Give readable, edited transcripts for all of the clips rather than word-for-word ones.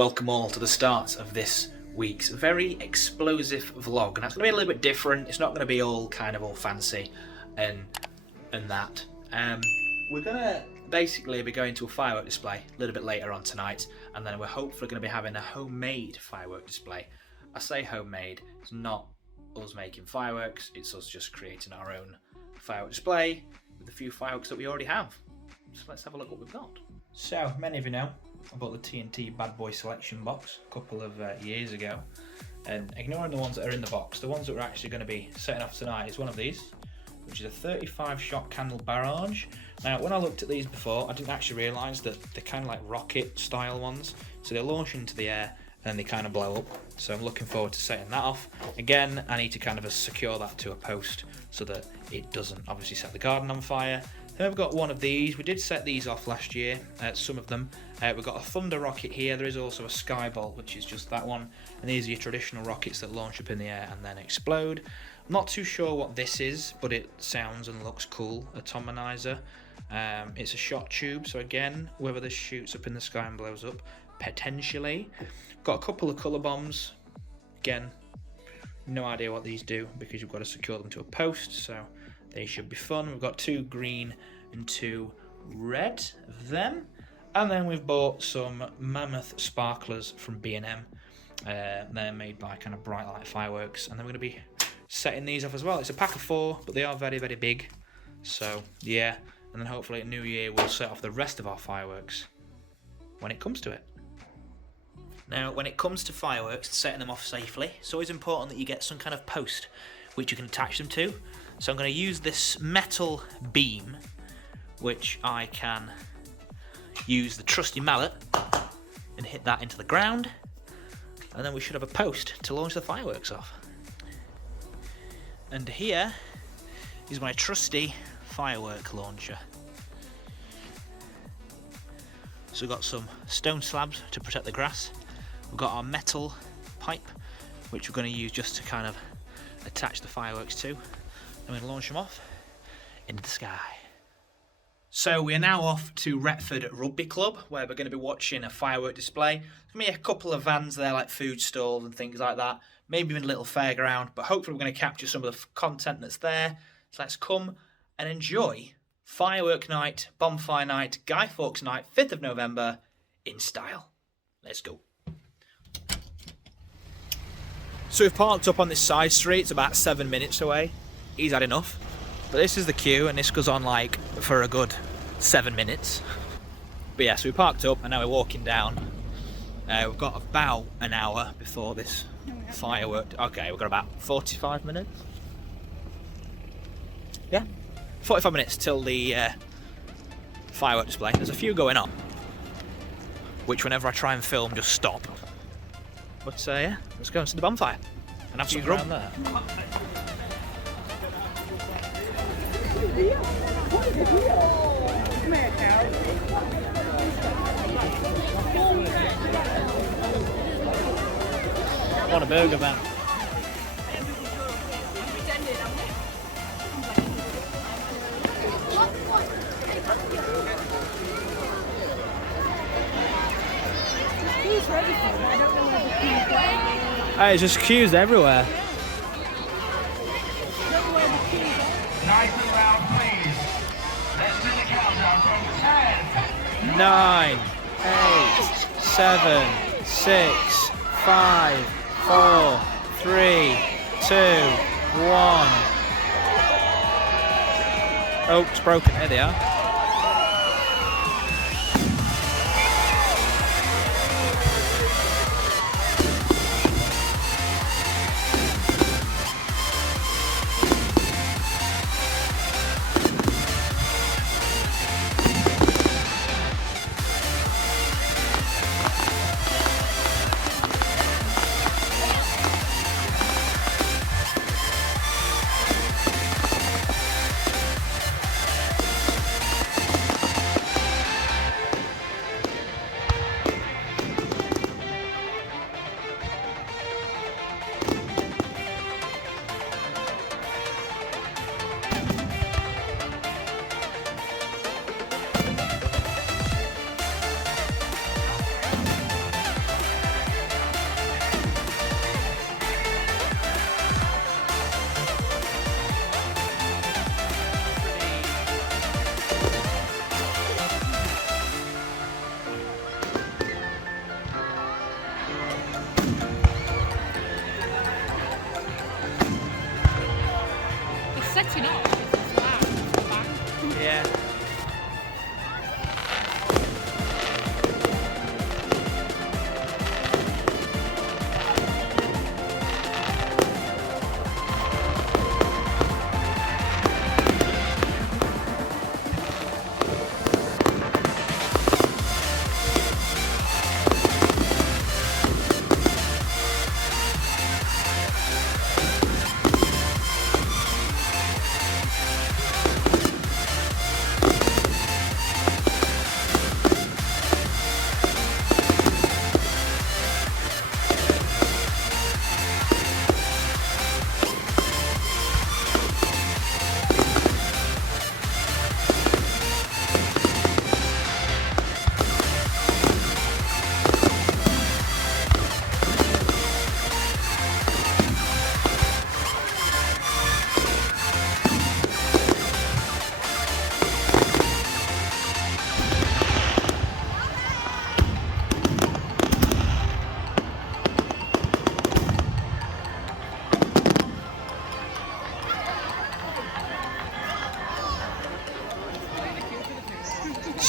welcome all to the start of this week's very explosive vlog, and that's going to be a little bit different. It's not going to be all fancy and that. We're going to basically be going to a firework display a little bit later on tonight, and then we're hopefully going to be having a homemade firework display. I say homemade, it's not us making fireworks, it's us just creating our own firework display with a few fireworks that we already have. So let's have a look what we've got. So, many of you know, I bought the TNT Bad Boy selection box a couple of years ago, and ignoring the ones that are in the box, the ones that we're actually going to be setting off tonight is one of these, which is a 35 shot candle barrage. Now, when I looked at these before, I didn't actually realise that they're kind of like rocket style ones, so they launch into the air and they kind of blow up. So I'm looking forward to setting that off. Again, I need to kind of secure that to a post so that it doesn't obviously set the garden on fire. Then we've got one of these. We did set these off last year, some of them. We've got a thunder rocket here. There is also a skybolt, which is just that one. And these are your traditional rockets that launch up in the air and then explode. I'm not too sure what this is, but it sounds and looks cool. Atominizer. It's a shot tube, so again, whether this shoots up in the sky and blows up, potentially. Got a couple of colour bombs. Again, no idea what these do because you've got to secure them to a post, so they should be fun. We've got 2 green and 2 red of them. And then we've bought some Mammoth Sparklers from B&M. They're made by kind of bright light fireworks, and then we're going to be setting these off as well. It's a pack of 4, but they are very, very big. So, yeah. And then hopefully at New Year we'll set off the rest of our fireworks when it comes to it. Now, when it comes to fireworks, setting them off safely, it's always important that you get some kind of post which you can attach them to. So I'm going to use this metal beam, which I can use the trusty mallet and hit that into the ground, and then we should have a post to launch the fireworks off. And here is my trusty firework launcher. So we've got some stone slabs to protect the grass. We've got our metal pipe, which we're going to use just to kind of attach the fireworks to. I'm going to launch them off into the sky. So we are now off to Retford Rugby Club, where we're going to be watching a firework display. There's going to be a couple of vans there, like food stalls and things like that. Maybe even a little fairground, but hopefully we're going to capture some of the content that's there. So let's come and enjoy Firework Night, Bonfire Night, Guy Fawkes Night, 5th of November, in style. Let's go. So we've parked up on this side street. It's about 7 minutes away. He's had enough. But this is the queue, and this goes on like for a good 7 minutes. But yeah, so we parked up and now we're walking down. We've got about an hour before this firework. Okay, we've got about 45 minutes. Yeah, 45 minutes till the firework display. There's a few going on, which whenever I try and film just stop. But yeah, let's go and see the bonfire and have some grub. There. I want a burger van. Hey, it's just queues everywhere. Nice and loud, please. Let's do the countdown from 10, 9, 8, 7, 6, 5, 4, 3, 2, 1. Oh, it's broken. There they are.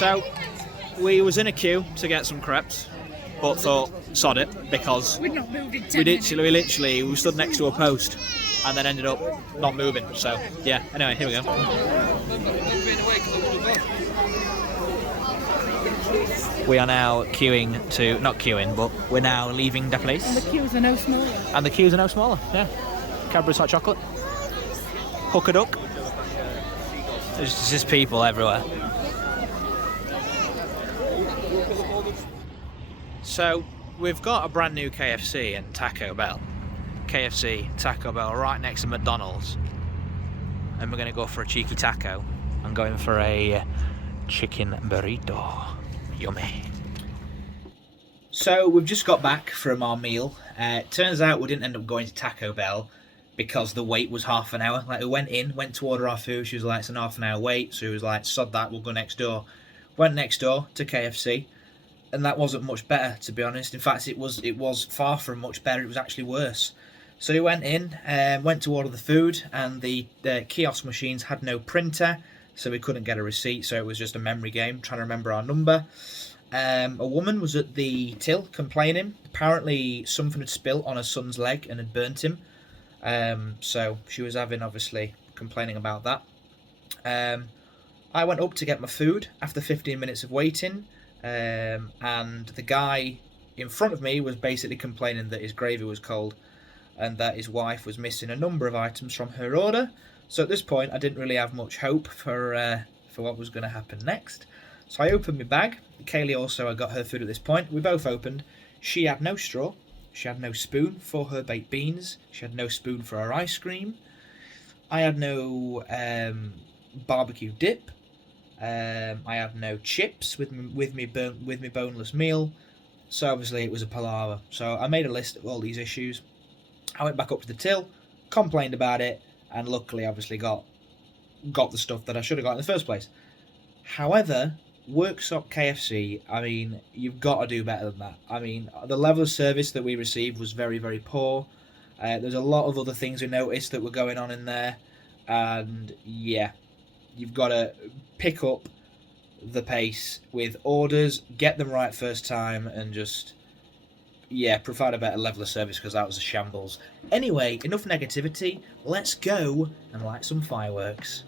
So we was in a queue to get some crepes, but thought sod it because We'd not moved in 10 we minutes. literally we stood next to a post and then ended up not moving. So yeah. Anyway, here we go. We are now queuing to not queuing, but we're now leaving the place. And the queues are no smaller. And the queues are no smaller. Yeah. Cadbury's hot chocolate. Hook a duck. There's just people everywhere. So we've got a brand new KFC and Taco Bell. KFC, Taco Bell, right next to McDonald's. And we're going to go for a cheeky taco. I'm going for a chicken burrito. Yummy. So we've just got back from our meal. Turns out we didn't end up going to Taco Bell because the wait was half an hour. Like, we went to order our food. She was like, it's an half an hour wait. So we was like, sod that, we'll go next door. Went next door to KFC. And that wasn't much better, to be honest. In fact, it was far from much better. It was actually worse. So we went in, went to order the food, and the kiosk machines had no printer, so we couldn't get a receipt. So it was just a memory game, trying to remember our number. A woman was at the till complaining. Apparently, something had spilt on her son's leg and had burnt him. So she was obviously complaining about that. I went up to get my food after 15 minutes of waiting. And the guy in front of me was basically complaining that his gravy was cold and that his wife was missing a number of items from her order. So at this point I didn't really have much hope for what was going to happen next. So I opened my bag. Kaylee also had got her food at this point. We both opened. She had no straw. She had no spoon for her baked beans. She had no spoon for her ice cream. I had no barbecue dip. I had no chips with me boneless meal, so obviously it was a palaver. So I made a list of all these issues. I went back up to the till, complained about it, and luckily obviously got the stuff that I should have got in the first place. However, Workshop KFC, I mean, you've got to do better than that. I mean, the level of service that we received was very, very poor. There's a lot of other things we noticed that were going on in there, and yeah. You've got to pick up the pace with orders, get them right first time, and just, yeah, provide a better level of service because that was a shambles. Anyway, enough negativity. Let's go and light some fireworks.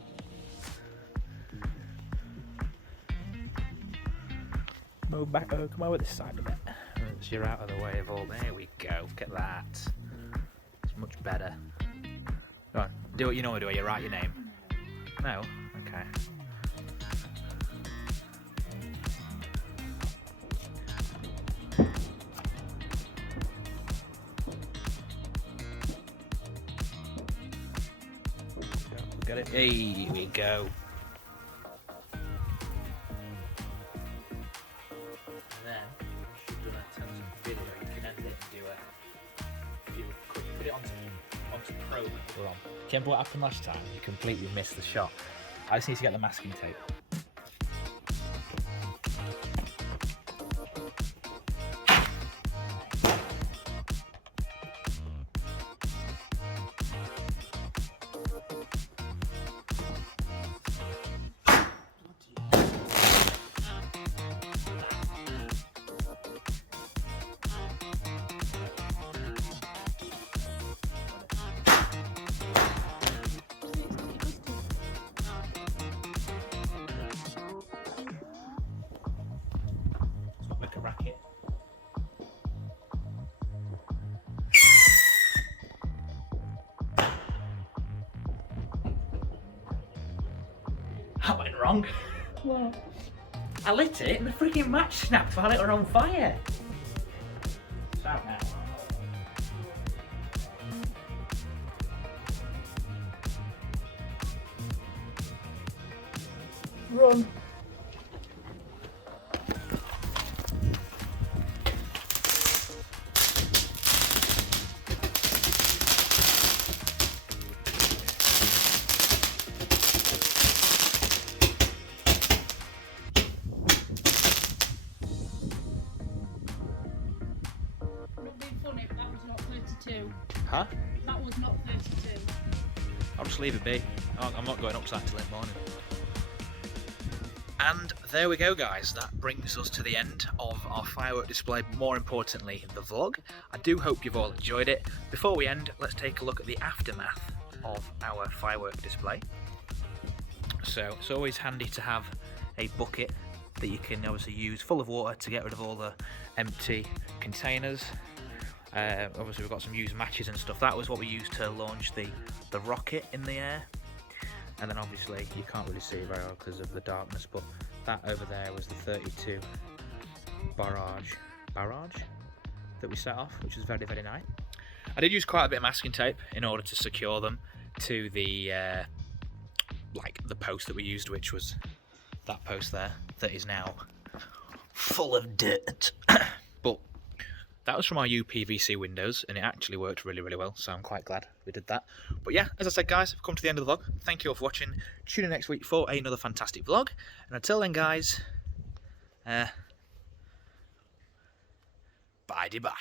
Move back, come over this side a bit. So you're out of the way of all. There we go. Look at that. It's much better. Go on, do what you normally do. You write your name. No. Okay. Got it. Hey, here we go. And then, once you've done a 10-second video, you can end it and put it onto Pro. Hold on. Remember what happened last time? You completely missed the shot. I just need to get the masking tape. Make a racket. That went wrong. What? I lit it and the freaking match snapped while it were on fire. It's out now. Run. Not being funny, but that was not 32. Huh? That was not 32. I'll just leave it be. I'm not going upside till in the morning. And there we go, guys. That brings us to the end of our firework display, but more importantly, the vlog. I do hope you've all enjoyed it. Before we end, let's take a look at the aftermath of our firework display. So it's always handy to have a bucket that you can obviously use full of water to get rid of all the empty containers. Obviously we've got some used matches and stuff. That was what we used to launch the rocket in the air. And then obviously you can't really see it very well because of the darkness, but that over there was the 32 barrage that we set off, which is very, very nice. I did use quite a bit of masking tape in order to secure them to the like the post that we used, which was that post there that is now full of dirt. But that was from our UPVC windows, and it actually worked really, really well, so I'm quite glad we did that. But yeah, as I said, guys, I've come to the end of the vlog. Thank you all for watching. Tune in next week for another fantastic vlog. And until then, guys, bye-de-bye.